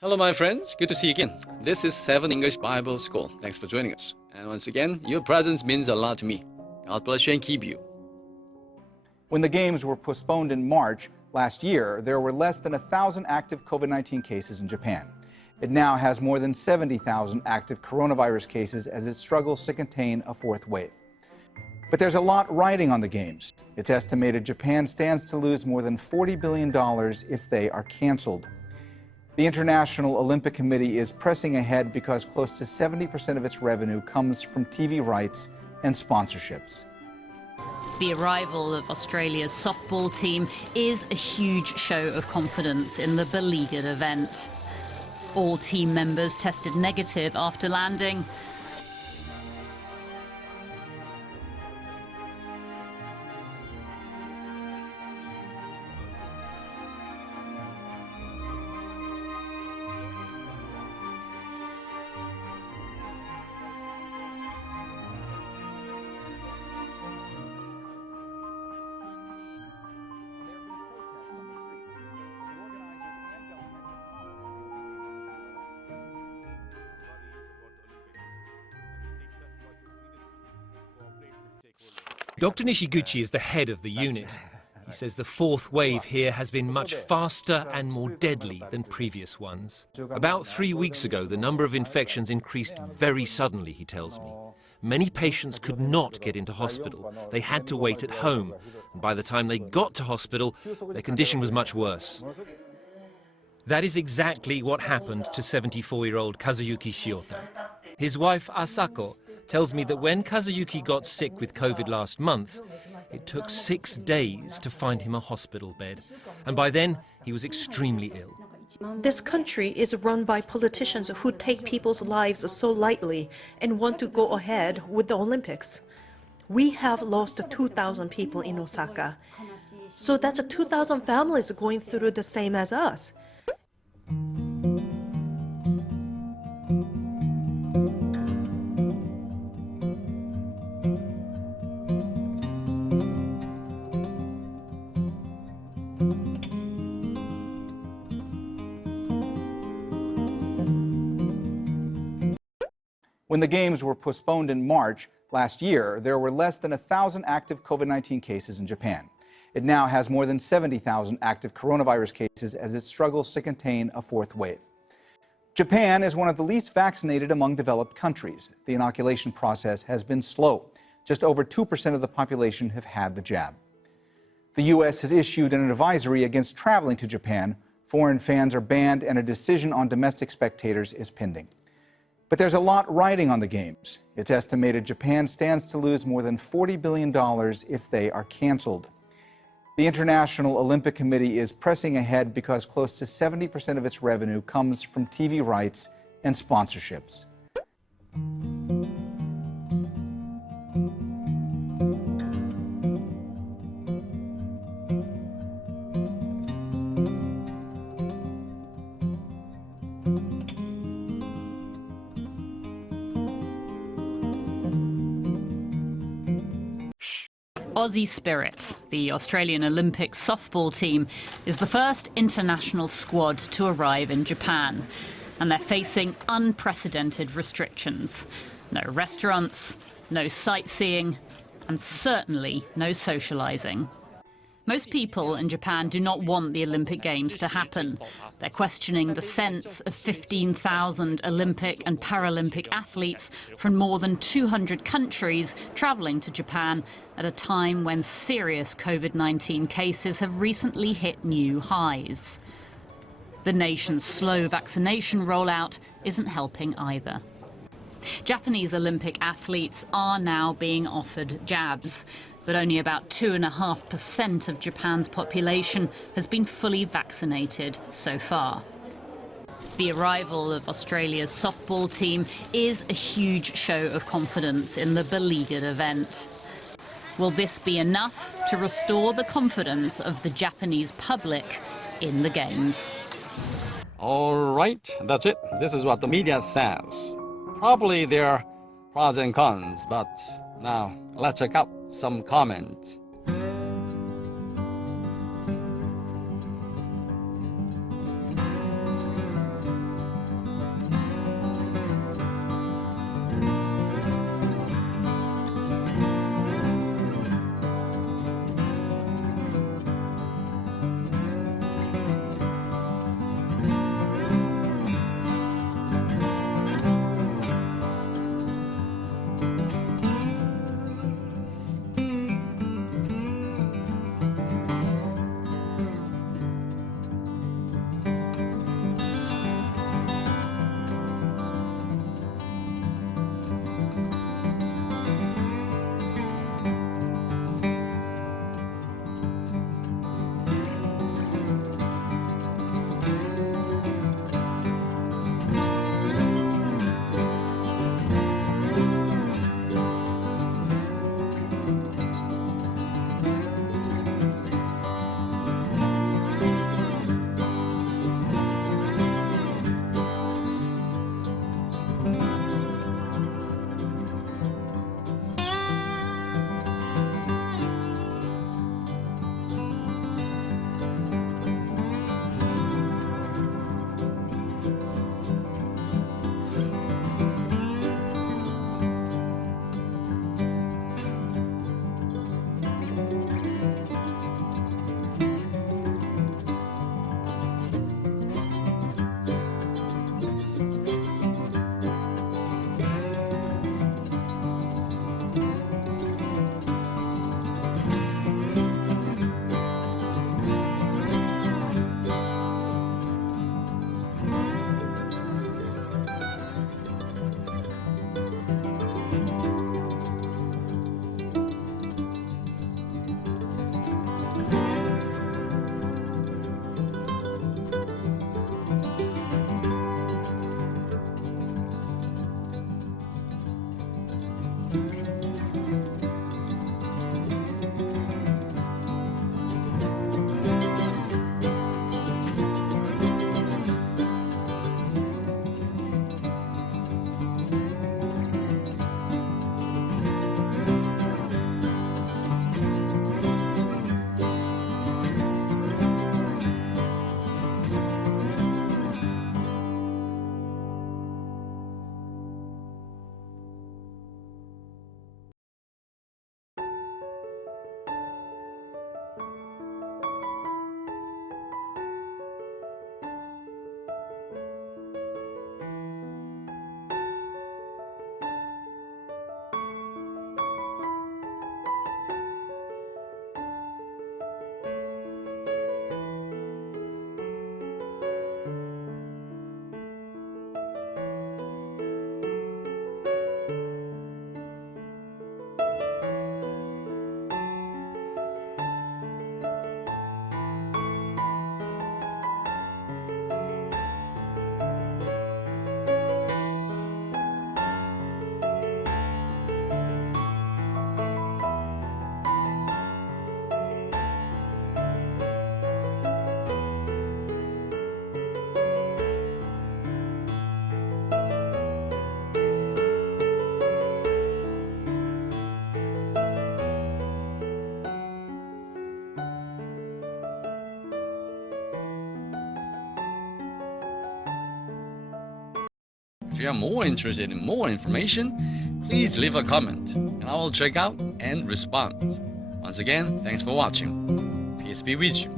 Hello, my friends. Good to see you again. This is 7 English Bible School. Thanks for joining us. And once again, your presence means a lot to me. God bless you and keep you. When the games were postponed in March last year, there were less than 1,000 active COVID-19 cases in Japan. It now has more than 70,000 active coronavirus cases as it struggles to contain a fourth wave. But there's a lot riding on the games. It's estimated Japan stands to lose more than $40 billion if they are canceled. The International Olympic Committee is pressing ahead because close to 70% of its revenue comes from TV rights and sponsorships. The arrival of Australia's softball team is a huge show of confidence in the beleaguered event. All team members tested negative after landing. Dr. Nishiguchi is the head of the unit. He says the fourth wave here has been much faster and more deadly than previous ones. About 3 weeks ago, the number of infections increased very suddenly, he tells me. Many patients could not get into hospital. They had to wait at home. And by the time they got to hospital, their condition was much worse. That is exactly what happened to 74-year-old Kazuyuki Shiota. His wife, Asako, tells me that when Kazuyuki got sick with COVID last month, it took 6 days to find him a hospital bed. And by then, he was extremely ill. This country is run by politicians who take people's lives so lightly and want to go ahead with the Olympics. We have lost 2,000 people in Osaka. So that's 2,000 families going through the same as us. When the games were postponed in March last year, there were less than 1,000 active COVID-19 cases in Japan. It now has more than 70,000 active coronavirus cases as it struggles to contain a fourth wave. Japan is one of the least vaccinated among developed countries. The inoculation process has been slow. Just over 2% of the population have had the jab. The U.S. has issued an advisory against traveling to Japan. Foreign fans are banned, and a decision on domestic spectators is pending. But there's a lot riding on the games. It's estimated Japan stands to lose more than $40 billion if they are canceled. The International Olympic Committee is pressing ahead because close to 70% of its revenue comes from TV rights and sponsorships. Aussie Spirit, the Australian Olympic softball team, is the first international squad to arrive in Japan, and they're facing unprecedented restrictions. No restaurants, no sightseeing, and certainly no socialising. Most people in Japan do not want the Olympic Games to happen. They're questioning the sense of 15,000 Olympic and Paralympic athletes from more than 200 countries travelling to Japan at a time when serious COVID-19 cases have recently hit new highs. The nation's slow vaccination rollout isn't helping either. Japanese Olympic athletes are now being offered jabs, but only about 2.5% of Japan's population has been fully vaccinated so far. The arrival of Australia's softball team is a huge show of confidence in the beleaguered event. Will this be enough to restore the confidence of the Japanese public in the Games? All right, that's it. This is what the media says. Probably there are pros and cons, but now let's check out some comments. If you are more interested in more information, please leave a comment and I will check out and respond. Once again, thanks for watching. Peace be with you.